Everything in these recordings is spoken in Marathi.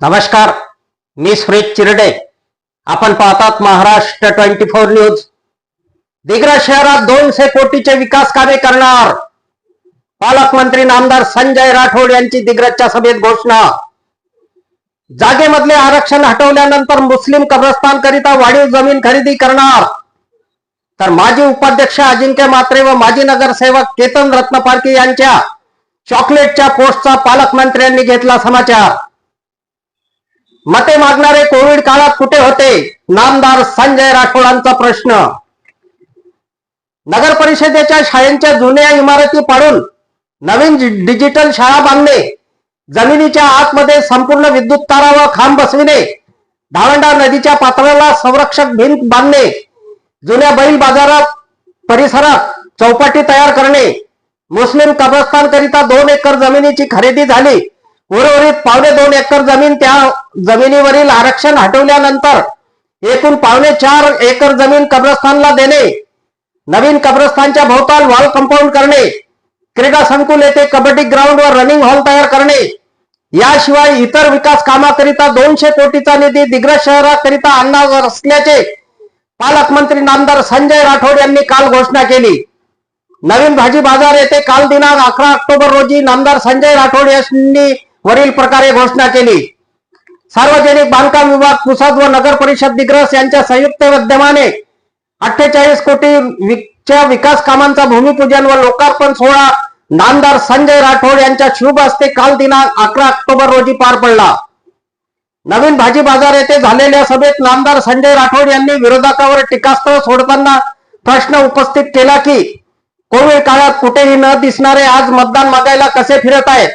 नमस्कार, मी सुरेश चिरडे. आपण पाहतात महाराष्ट्र 24 न्यूज. दिग्रस शहरात 200 कोटीचे विकास कामे करणार. पालकमंत्री नामदार संजय राठोड यांची दिग्रसच्या सभेत घोषणा. जागेमधले आरक्षण हटवल्यानंतर मुस्लिम कब्रस्तान करिता वाढीव जमीन खरेदी करणार. तर माजी उपाध्यक्ष अजिंक्य म्हात्रे व माजी नगरसेवक केतन रत्नपारखी यांच्या चॉकलेटच्या पोस्टचा पालकमंत्र्यांनी घेतला समाचार. मते मागणारे कोविड काळात कुठे होते, नामदार संजय राठोडांचा प्रश्न. नगर परिषदेच्या शाळांच्या जुन्या इमारती पाडून नवीन डिजिटल शाळा बांधणे, जमिनीच्या आतमध्ये संपूर्ण विद्युत तारा व खांब बसविणे, धावंडा नदीच्या पात्राला संरक्षक भिंत बांधणे, जुन्या बैल बाजारात परिसरात चौपाटी तयार करणे, मुस्लिम कब्रस्तान करिता 2 एकर जमिनीची खरेदी झाली. उर्वरित 2.25 एकर जमीन, त्या जमिनीवरील आरक्षण हटवल्यानंतर एकूण 4.25 एकर जमीन कब्रस्तानला देणे, नवीन कब्रस्तानच्या भोवताल वॉल कंपाऊंड करणे, क्रीडा संकुल येथे कबड्डी ग्राउंड व रनिंग हॉल तयार करणे, याशिवाय इतर विकास कामाकरिता 200 कोटीचा निधी दिग्रस शहराकरिता आणणार असल्याचे पालकमंत्री नामदार संजय राठोड यांनी काल घोषणा केली. नवीन भाजी बाजार येथे काल दिनांक 11 ऑक्टोबर रोजी नामदार संजय राठोड यांनी वरील प्रकारे घोषणा केली. सार्वजनिक बांधकाम विभाग पुसद व नगर परिषद दिग्रस यांच्या संयुक्त विद्यमाने 48 कोटीच्या विकास कामांचा भूमिपूजन व लोकार्पण सोहळा नामदार संजय राठोड यांच्या शुभ हस्ते काल दिनांक 11 ऑक्टोबर रोजी पार पडला. नवीन भाजी बाजार येथे झालेल्या सभेत नामदार संजय राठोड यांनी विरोधकावर टीकास्त्र सोडताना प्रश्न उपस्थित केला की कोविड काळात कुठेही न दिसणारे आज मतदान मागायला कसे फिरत आहेत.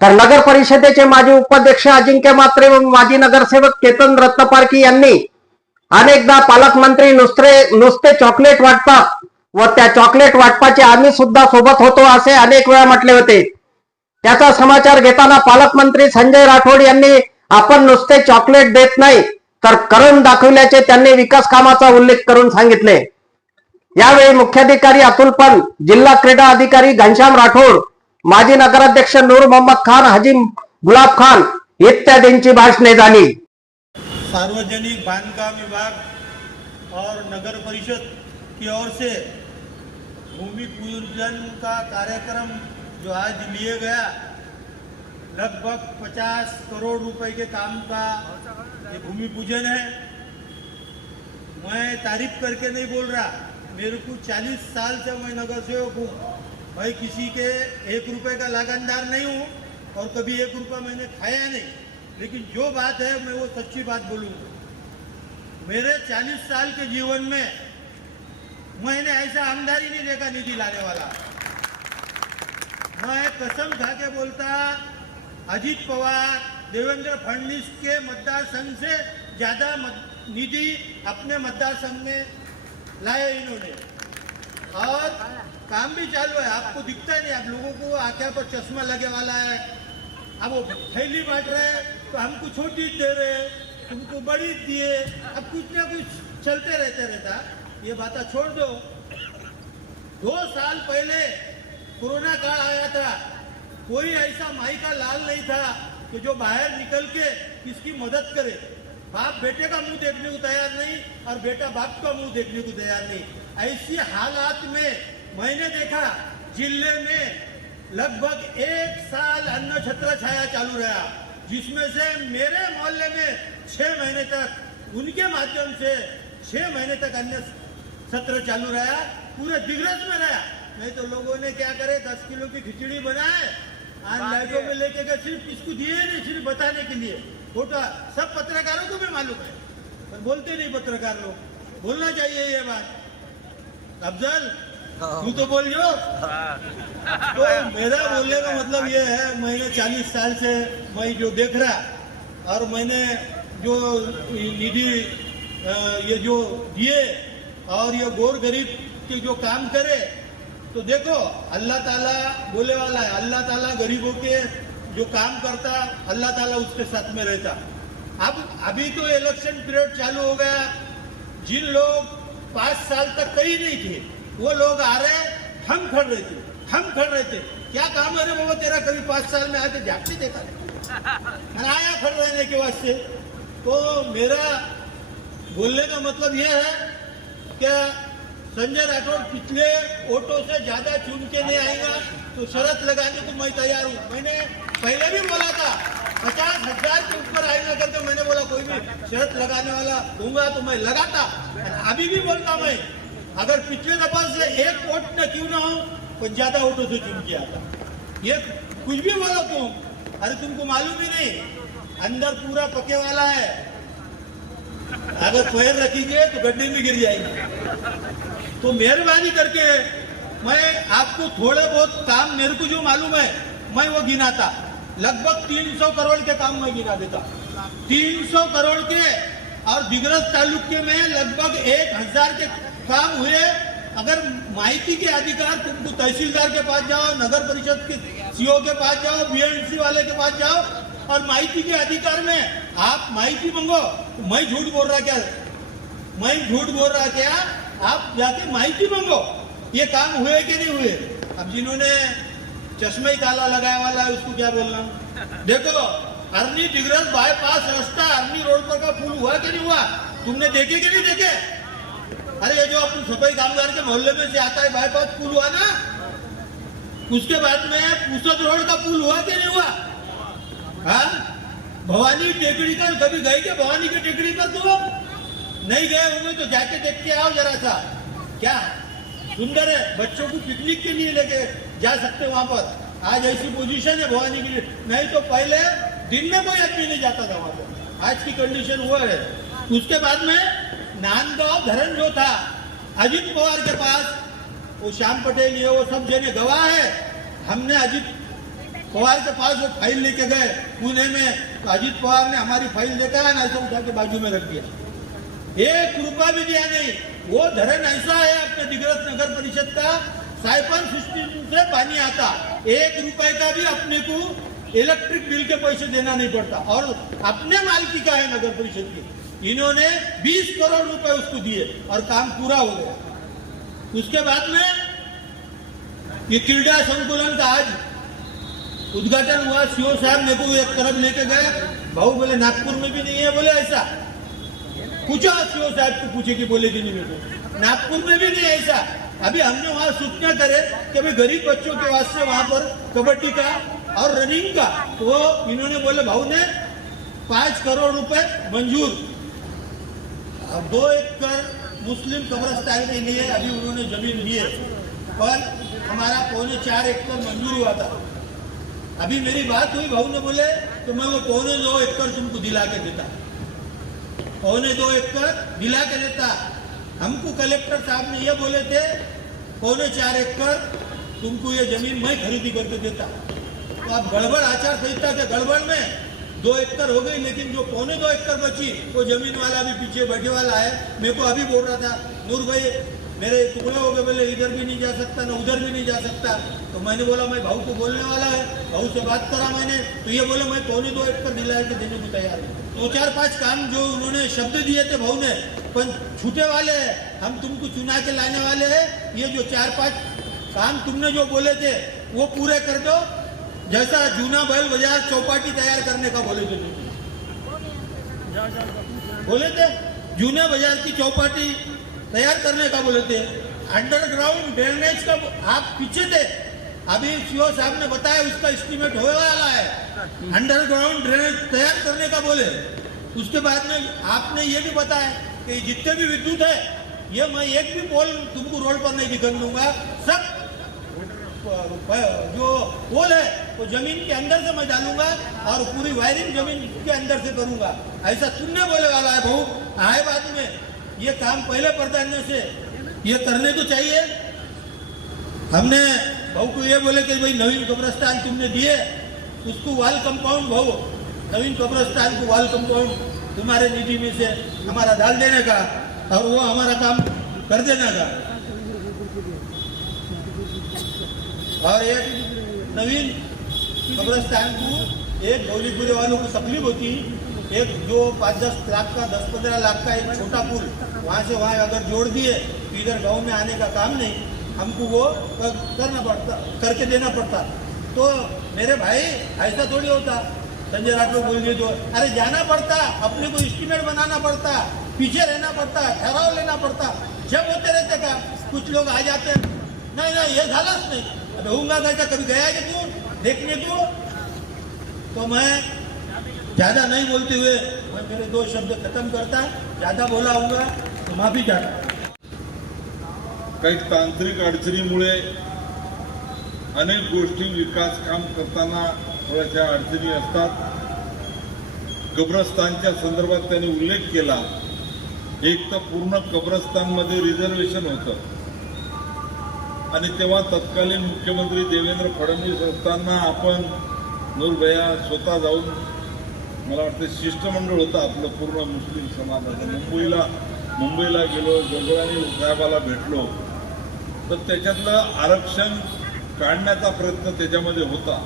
तर नगर परिषदेचे माजी उपाध्यक्ष अजिंक्य म्हात्रे व माजी नगरसेवक केतन रत्नपारखी यांनी अनेकदा पालकमंत्री नुसते चॉकलेट वाटतात व त्या चॉकलेट वाटपाचे आम्ही सुद्धा सोबत होतो असे अनेक वेळा म्हटले होते. त्याचा समाचार घेताना पालकमंत्री संजय राठोड यांनी आपण नुसते चॉकलेट देत नाही तर करून दाखवल्याचे त्यांनी विकास कामाचा उल्लेख करून सांगितले. यावेळी मुख्याधिकारी अतुल पंत, जिल्हा क्रीडा अधिकारी घनश्याम राठोड, माजी नगराध्यक्ष नूर मोहम्मद खान, हाजी गुलाब खान इत्यादींची भाषणे झाली. सार्वजनिक बांधकाम विभाग और नगर परिषद की ओर से भूमि पूजन का कार्यक्रम जो आज लिए गया, लगभग 50 करोड़ रुपए के काम का ये भूमि पूजन है. मैं तारीफ करके नहीं बोल रहा, मेरे को 40 साल से मैं नगर सेवक हूँ. मैं किसी के 1 रुपए का लगानदार नहीं हूँ और कभी 1 रुपया मैंने खाया नहीं, लेकिन जो बात है मैं वो सच्ची बात बोलूँगा. मेरे 40 साल के जीवन में मैंने ऐसा आमदारी नहीं देखा निधि लाने वाला. मैं कसम खा के बोलता, अजित पवार, देवेंद्र फडणवीस के मतदार संघ से ज़्यादा निधि अपने मतदार संघ में लाए इन्होंने. और काम भी चालू है, आपको दिखता नहीं, आप लोगों को आंखें पर चश्मा लगे वाला है. अब वो थैली बांट रहे तो हमको छोटी दे रहे, तुमको बड़ी दिए, अब कुछ ना कुछ चलते रहता. ये बात छोड़ दो. 2 साल पहले कोरोना काल आया था, कोई ऐसा माई का लाल नहीं था कि जो बाहर निकल के किसकी मदद करे. बाप बेटे का मुंह देखने को तैयार नहीं और बेटा बाप का मुंह देखने को तैयार नहीं. ऐसी हालात में मैंने देखा जिले में लगभग 1 साल अन्न छत्र छाया चालू रहा, जिसमें से मेरे मोहल्ले में 6 महीने तक, उनके माध्यम से 6 महीने तक अन्न छत्र चालू रहा, पूरे दिग्रस में रहा. नहीं तो लोगों ने क्या करे, 10 किलो की खिचड़ी बनाए और लाइटों में लेके गए, सिर्फ इसको दिए नहीं, सिर्फ बताने के लिए. फोटो सब पत्रकारों को भी मालूम है, पर बोलते नहीं पत्रकार लोग. बोलना चाहिए ये बात. अफजल तू तो बोल जो. तो मेरा बोलने का मतलब ये है, मैंने 40 साल से मैं जो देख रहा और मैंने जो निधि ये जो दिए और ये गोर गरीब के जो काम करे, तो देखो अल्लाह ताला बोले वाला है, अल्लाह ताला गरीबों के जो काम करता अल्लाह ताला उसके साथ में रहता. अब अभी तो इलेक्शन पीरियड चालू हो गया. जिन लोग 5 साल तक कहीं नहीं थे वो लोग आ रहे, हम खड़ रहे थे. क्या काम है रे बाबा तेरा, कभी 5 साल में आके जागते देखा. मैंने आया खड़े रहने के वास्ते। तो मेरा बोलने का मतलब यह है कि संजय राठौड़ पिछले वोटों से ज्यादा चुन के नहीं आएगा तो शर्त लगाने को मैं तैयार हूँ। मैंने पहले भी बोला था 50,000 के ऊपर आएगा करके, मैंने बोला कोई भी शर्त लगाने वाला दूंगा तो मैं लगाता। अभी भी बोलता मैं, अगर पिछले दफा से एक वोट न क्यों ना हो तो ज्यादा वोटों से चुन के आता। ये कुछ भी बोलो तुम, अरे तुमको मालूम ही नहीं, अंदर पूरा पके वाला है, अगर पैर रखेंगे तो गड्ढे में गिर जाएंगे। तो मेहरबानी करके मैं आपको थोड़े बहुत काम मेरे को जो मालूम है मैं वो गिनाता। लगभग 300 करोड़ के काम मैं गिना देता, 300 करोड़ के। और दिग्रस तालुके में लगभग 1000 के काम हुए। अगर माहिती के अधिकार तुमको तहसीलदार के पास जाओ, नगर परिषद के सीओ के पास जाओ, बीएमसी वाले के पास जाओ, और माहिती के अधिकार में आप माहिती मांगो। मैं झूठ बोल रहा क्या? मैं झूठ बोल रहा क्या? आप जाके माहिती मांगो, ये काम हुए कि नहीं हुए। अब जिन्होंने चश्मे ही काला लगाया वाला है उसको क्या बोलना। देखो, अरनी दिग्रस बाईपास रास्ता अरनी रोड पर का पुल हुआ कि नहीं हुआ? तुमने देखे कि नहीं देखे? अरे ये जो अपन सफाई कामगार के मोहल्ले में से आता है बाईपास पुल हुआ ना, उसके बाद में पुसद रोड का पुल हुआ कि नहीं हुआ? हाँ, भवानी टेकड़ी का कभी गए क्या? भवानी की टेकड़ी पर तो नहीं गए होंगे तो जाके देख के आओ जरा सा, क्या सुंदर है। बच्चों को पिकनिक के लिए लेके जा सकते वहां पर। आज ऐसी पोजीशन है भवानी की, नहीं तो पहले दिन में कोई आदमी नहीं जाता था वहां पर। आज की कंडीशन हुआ है। उसके बाद में नांदगांव धरण जो था अजित पवार के पास, वो श्याम पटेल ये वो सब जने गवाह है। हमने अजित पवार के पास वो फाइल लेके गए पुणे में, तो अजित पवार ने हमारी फाइल देखा है ना, ऐसा उठा के बाजू में रख दिया, 1 रुपया भी दिया नहीं। वो धरण ऐसा है अपने दिग्रस नगर परिषद का, साइफन सिस्टम से पानी आता, 1 रुपए का भी अपने को इलेक्ट्रिक बिल के पैसे देना नहीं पड़ता, और अपने मालिकी का है नगर परिषद की। इन्होंने 20 करोड़ रुपए उसको दिए और काम पूरा हो गया। उसके बाद में ये क्रीड़ा संकुलन का आज उद्घाटन हुआ। सीओ साहब मेरे को एक तरफ लेके गए, भाऊ बोले नागपुर में भी नहीं है, बोले ऐसा पूछो सीओ साहब को, पूछे कि बोले कि नहीं मेरे को, नागपुर में भी नहीं ऐसा। अभी हमने वहां सूचना करे कि भाई गरीब बच्चों के वास्ते वहां पर कबड्डी का और रनिंग का, वो इन्होंने बोले भाऊ ने 5 करोड़ रुपए मंजूर। 2 एकड़ मुस्लिम कब्रिस्तान के लिए अभी उन्होंने जमीन दी है, पर हमारा 4.25 एकड़ मंजूर हुआ था। अभी मेरी बात हुई, भाऊ ने बोले तो मैं वो 2.25 एकड़ तुमको दिला के देता, 2.25 एकड़ दिला के देता। हमको कलेक्टर साहब ने ये बोले थे 4.25 एकड़ तुमको ये जमीन मैं खरीदी करके देता। तो अब गड़बड़ आचार संहिता के गड़बड़ में 2 एकड़ हो गई, लेकिन जो 2.25 एकड़ बची वो जमीन वाला भी पीछे बैठे वाला है। मेरे को अभी बोल रहा था नूर भाई मेरे टुकड़े हो गए, बोले इधर भी नहीं जा सकता ना उधर भी नहीं जा सकता। तो मैंने बोला मैं भाऊ को बोलने वाला है, भाऊ से बात करा मैंने, तो ये बोले मैं 2.25 एकड़ दिला के देने को तैयार हूँ। 2-4-5 काम जो उन्होंने शब्द दिए थे भाऊ ने, पर छूटे वाले हैं, हम तुमको चुना के लाने वाले हैं। ये जो 4-5 काम तुमने जो बोले थे वो पूरे कर दो। जैसा जूना बैल बाजार चौपाटी तैयार करने का बोले थे, जूने बाजार की चौपाटी तैयार करने का बोले थे। अंडरग्राउंड ड्रेनेज का आप पीछे थे, अभी सीओ साहब ने बताया उसका एस्टीमेट होने वाला है। अंडरग्राउंड ड्रेनेज तैयार करने का बोले। उसके बाद में आपने ये भी बताया कि जितने भी विद्युत है ये मैं एक भी पोल तुमको रोड पर नहीं दिखने दूंगा, सब जो पोल है वो जमीन के अंदर से मैं डालूंगा और पूरी वायरिंग जमीन के अंदर से करूंगा, ऐसा तुमने बोले वाला है भाऊ। आए बाद में ये काम पहले प्राधान्य से ये करने को चाहिए। हमने भाऊ को ये बोले कि भाई नवीन कब्रिस्तान तुमने दिए, उसको वाल कंपाउंड, भाऊ नवीन कब्रिस्तान को वाल कंपाउंड तुम्हारे निधि में से हमारा डाल देने का और वो हमारा काम कर देने का। और एक नवीन कब्रिस्तान को एक गौरीपुरे वालों को तकलीफ होती, एक जो 5-10 लाख का 10-15 लाख का एक छोटा पुल वहाँ से वहाँ अगर जोड़ दिए तो इधर गांव में आने का काम नहीं, हमको वो करना पड़ता, करके देना पड़ता। तो मेरे भाई ऐसा थोड़ी होता, संजय राठौर बोल दिए तो अरे जाना पड़ता, अपने को एस्टिमेट बनाना पड़ता, पीछे रहना पड़ता, ठहराव लेना पड़ता, जब होते रहते का कुछ लोग आ जाते हैं, नहीं नहीं ये झालच नहीं, रहूंगा कैसा, कभी गया कि तू देखने को। तो मैं ज़्यादा नहीं बोलते हुए मैं मेरे 2 शब्द खत्म करता, ज़्यादा बोला होगा तो माफी चाहता। काही तांत्रिक अडचणीमुळे अनेक गोष्टी विकास काम करताना थोड्याशा अडचणी असतात. कब्रस्तानच्या संदर्भात त्यांनी उल्लेख केला. एक तर पूर्ण कब्रस्तानमध्ये रिझर्वेशन होतं आणि तेव्हा तत्कालीन मुख्यमंत्री देवेंद्र फडणवीस असताना आपण नूरभैया स्वतः जाऊन, मला वाटतं शिष्टमंडळ होतं आपलं पूर्ण मुस्लिम समाजाचं, मुंबईला गेलो, जोगळानी साहेबाला भेटलो. तर त्याच्यातलं आरक्षण काढण्याचा प्रयत्न त्याच्यामध्ये होता.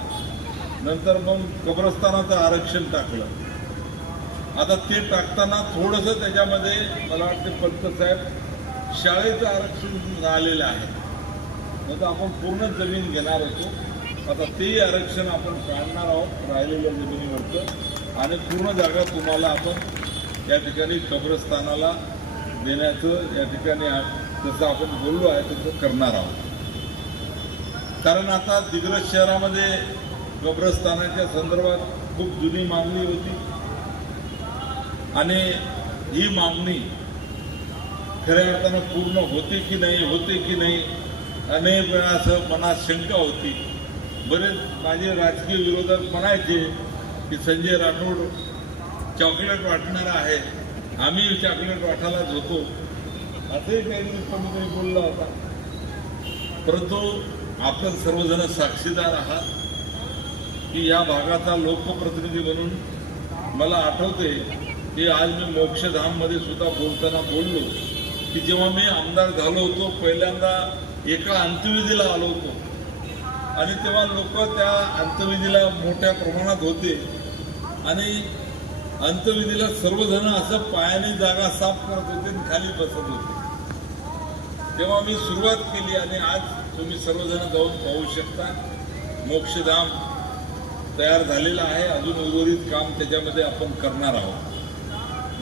नंतर मग कब्रस्तानाचं आरक्षण टाकलं. आता ते टाकताना थोडंसं त्याच्यामध्ये मला वाटते पंतसाहेब शाळेचं आरक्षण आलेलं आहे. नंतर आपण पूर्ण जमीन घेणार होतो. आता तेही आरक्षण आपण काढणार आहोत राहिलेल्या जमिनीवरचं, आणि पूर्ण जागा तुम्हाला आपण या ठिकाणी कब्रस्तानाला देण्याचं या ठिकाणी जसं आपण बोललो आहे तसं करणार आहोत. कारण आता दिग्रस शहरामध्ये कब्रस्तानाच्या संदर्भात खूप जुनी मागणी होती आणि ही मागणी खऱ्या अर्थानं पूर्ण होते की नाही अनेक वेळा असं मनात शंका होती. बरेच माझे राजकीय विरोधक म्हणायचे की संजय राठोड चॉकलेट वाटणारा आहे, आम्ही चॉकलेट वाटायलाच होतो, असंही काहीतरी कोणीतरी बोलला होता. परंतु आपण सर्वजण साक्षीदार आहात की या भागाचा लोकप्रतिनिधी म्हणून मला आठवते की आज मी मोक्षधाममध्ये सुद्धा बोलताना बोललो की जेव्हा मी आमदार झालो होतो पहिल्यांदा एका अंत्यविधीला आलो होतो आणि तेव्हा लोक त्या अंत्यविधीला मोठ्या प्रमाणात होते आणि अंत्यविधीला सर्वजण असं पायाने जागा साफ करत होते आणि खाली बसत होते. तेव्हा मी सुरुवात केली आणि आज तुम्ही सर्वजण जाऊन पाहू शकता. मोक्षधाम तयार झालेला आहे. अजून उर्वरित काम त्याच्यामध्ये आपण करणार आहोत.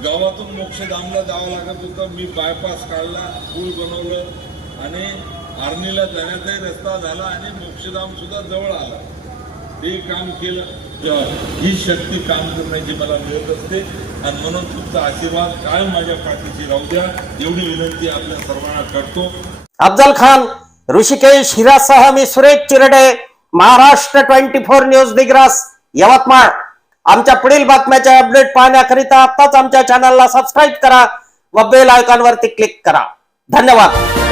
गावातून मोक्षधामला जावं लागत होतं. मी बायपास काढला, पूल बनवलं आणि आर्मीला जाण्याचाही रस्ता झाला आणि मोक्षधाम सुद्धा जवळ आला. ते काम केलं. ही शक्ती काम करण्याची मला मिळत असते आणि म्हणून तुमचा आशीर्वाद कायम माझ्या पाठीशी राहू द्या एवढी विनंती आपल्या सर्वांना करतो. अफजल खान, ऋषिकेश हिरासह मी सुरेश चिरडे, महाराष्ट्र 24 न्यूज दिग्रस, यवतमाळ. आमच्या पुढील बातम्याचे अपडेट पाहण्याकरिता आताच आमच्या चॅनलला सबस्क्राईब करा व बेल आयकॉनवरती क्लिक करा. धन्यवाद.